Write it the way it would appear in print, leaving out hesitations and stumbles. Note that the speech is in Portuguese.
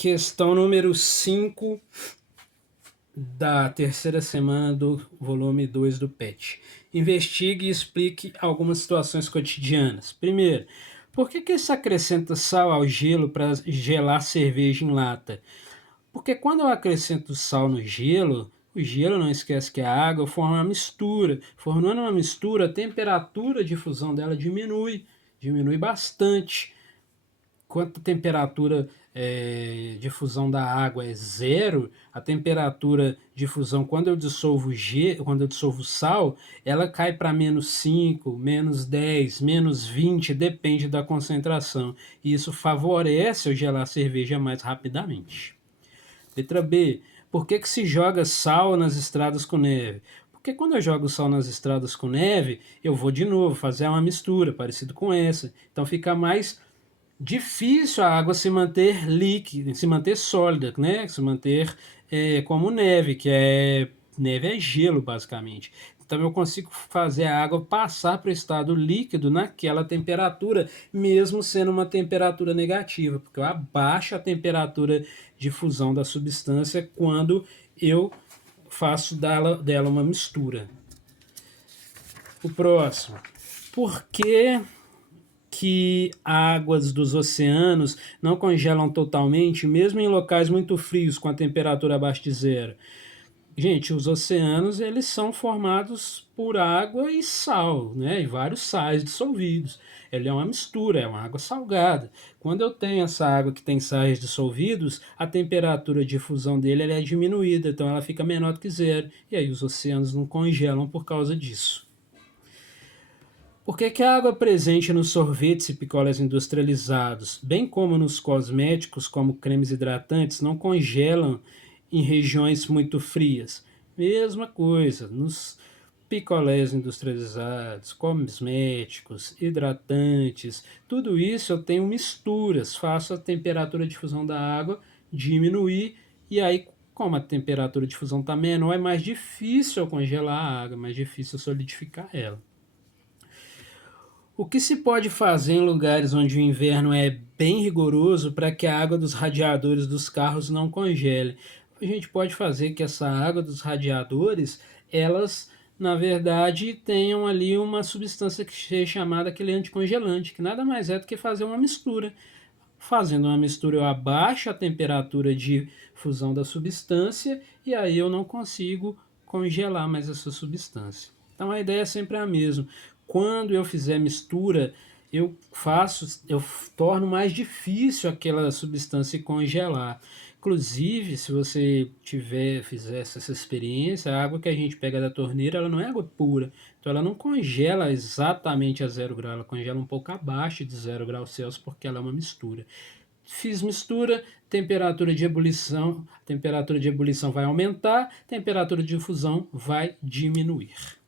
Questão número 5 da terceira semana do volume 2 do PET. Investigue e explique algumas situações cotidianas. Primeiro, por que se acrescenta sal ao gelo para gelar cerveja em lata? Porque quando eu acrescento sal no gelo, o gelo, não esquece que a água forma uma mistura. Formando uma mistura, a temperatura de fusão dela diminui bastante. Quanto a temperatura de fusão da água é zero, a temperatura de fusão, quando eu dissolvo sal, ela cai para -5, -10, -20, depende da concentração. E isso favorece eu gelar a cerveja mais rapidamente. Letra B. Por que se joga sal nas estradas com neve? Porque quando eu jogo sal nas estradas com neve, eu vou de novo fazer uma mistura parecida com essa. Então fica mais difícil a água se manter líquida, se manter sólida, né? Se manter como neve, neve é gelo basicamente. Então eu consigo fazer a água passar para o estado líquido naquela temperatura, mesmo sendo uma temperatura negativa, porque eu abaixo a temperatura de fusão da substância quando eu faço dela uma mistura. O próximo. Por que águas dos oceanos não congelam totalmente, mesmo em locais muito frios, com a temperatura abaixo de zero? Gente, os oceanos eles são formados por água e sal, né? E vários sais dissolvidos. Ele é uma mistura, é uma água salgada. Quando eu tenho essa água que tem sais dissolvidos, a temperatura de fusão dele ela é diminuída, então ela fica menor do que zero. E aí os oceanos não congelam por causa disso. Por que a água presente nos sorvetes e picolés industrializados, bem como nos cosméticos como cremes hidratantes, não congelam em regiões muito frias? Mesma coisa, nos picolés industrializados, cosméticos, hidratantes, tudo isso eu tenho misturas, faço a temperatura de fusão da água diminuir e aí como a temperatura de fusão está menor, é mais difícil eu congelar a água, mais difícil eu solidificar ela. O que se pode fazer em lugares onde o inverno é bem rigoroso para que a água dos radiadores dos carros não congele? A gente pode fazer que essa água dos radiadores, elas, na verdade, tenham ali uma substância que seja chamada aquele anticongelante, que nada mais é do que fazer uma mistura. Fazendo uma mistura, eu abaixo a temperatura de fusão da substância e aí eu não consigo congelar mais essa substância. Então a ideia é sempre a mesma. Quando eu fizer mistura, eu torno mais difícil aquela substância congelar. Inclusive, se você fizesse essa experiência, a água que a gente pega da torneira, ela não é água pura. Então ela não congela exatamente a 0 grau, ela congela um pouco abaixo de 0 graus Celsius porque ela é uma mistura. Fiz mistura, temperatura de ebulição vai aumentar, temperatura de fusão vai diminuir.